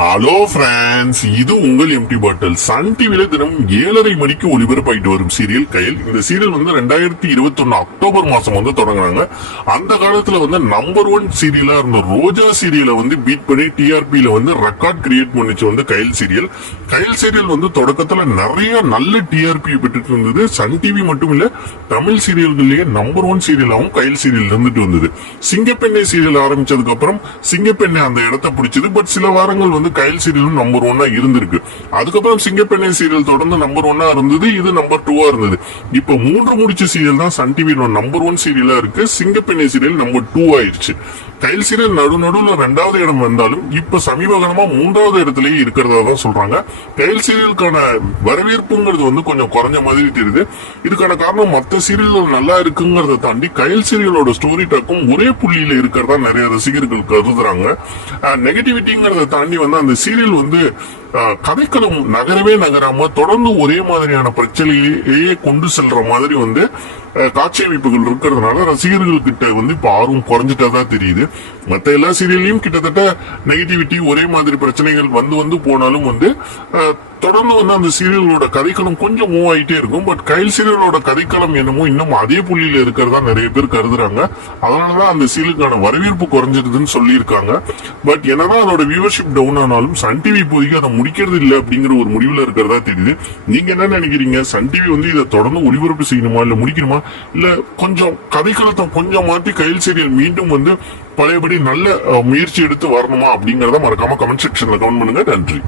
Hello friends, இது உங்கள் empty பாட்டில். Sun டிவில தினம் 7:30 மணிக்கு ஒளிபரப்பாயிட்டு வரும் சீரியல் கயல். இந்த சீரியல் 2021 அக்டோபர் மாசம் தொடங்குறாங்க. அந்த காலத்துல நம்பர் 1 சீரியலா இருந்த ரோஜா சீரியலை பீட் பண்ணி டிஆர்பியில ரெக்கார்ட் கிரியேட் பண்ணிச்சு கயல் சீரியல். கயல் சீரியல் தொடக்கத்துல நிறைய நல்ல டிஆர்பி பெற்றுட்டு இருந்தது. சன் டிவி மட்டும் இல்ல, தமிழ் சீரியல்கள்லயே நம்பர் 1 சீரியலாவும் கயல் சீரியல் இருந்துட்டு வந்தது. சிங்கப்பெண்ணை சீரியல் ஆரம்பிச்சதுக்கு அப்புறம் சிங்கப்பெண்ணை அந்த இடத்தை பிடிச்சது. பட் சில வாரங்கள் கயல் சீரியலும் நம்பர் 1 இருந்திருக்கு. அதுக்கப்புறம் சிங்கப்பெண்ணை சீரியல் தொடர்ந்து நம்பர் 1 இருந்தது. இது நம்பர் 2 இருந்தது. இப்ப 3 முடிச்ச சீரியல் தான் சன் டிவி நம்பர் 1 சீரியலா இருக்கு. சிங்கப்பெண்ணை சீரியல் நம்பர் 2 ஆயிடுச்சு. கயல் சீரியல் நடுநடுல 2வது இடம் வந்தாலும் இப்ப சமீப காலமா 3வது இடத்துலயே இருக்கிறதா தான் சொல்றாங்க. கயல் சீரியலுக்கான வரவேற்புங்கிறது கொஞ்சம் குறைஞ்ச மாதிரி தெரியுது. இதுக்கான காரணம் மற்ற சீரியல்கள் நல்லா இருக்குங்கிறத தாண்டி கயல் சீரியலோட ஸ்டோரி ட்ராக்கும் ஒரே புள்ளியில இருக்கிறதா நிறைய ரசிகர்கள் கருதுறாங்க. நெகட்டிவிட்டிங்கிறத தாண்டி அந்த சீரியல் கதைக்களம் நகரவே நகராம தொடர்ந்து ஒரே மாதிரியான பிரச்சனையே கொண்டு செல்ற மாதிரி காட்சி அமைப்புகள் இருக்கிறதுனால ரசிகர்கள் கிட்ட இப்ப ஆர்வம் குறைஞ்சிட்டதான் தெரியுது. மத்த எல்லா சீரியல்லையும் கிட்டத்தட்ட நெகட்டிவிட்டி ஒரே மாதிரி பிரச்சனைகள் வந்து போனாலும் தொடர்ந்து அந்த சீரியலோட கதைக்களம் கொஞ்சம் மூவ் ஆயிட்டே இருக்கும். பட் கயல் சீரியலோட கதைக்களம் என்னமோ இன்னும் அதே புள்ளியில இருக்கிறதா நிறைய பேர் கருதுறாங்க. அதனாலதான் அந்த சீரியலுக்கான வரவேற்பு குறைஞ்சிருதுன்னு சொல்லியிருக்காங்க. பட் என்னதான் அதோட வியூவர்ஷிப் டவுன் ஆனாலும் சன் டிவி இப்போதைக்கு அதை முடிக்கிறது இல்லை அப்படிங்கிற ஒரு முடிவுல இருக்கிறதா தெரியுது. நீங்க என்ன நினைக்கிறீங்க? சன் டிவி இதை தொடர்ந்து ஒளிபரப்பு செய்யணுமா, இல்ல முடிக்கணுமா, இல்ல கொஞ்சம் கதைக்களத்தை கொஞ்சம் மாற்றி கயல் சீரியல் மீண்டும் பழையபடி நல்ல முயற்சி எடுத்து வரணுமா அப்படிங்கறத மறக்காம கமெண்ட் செக்ஷன்ல கமெண்ட் பண்ணுங்க. நன்றி.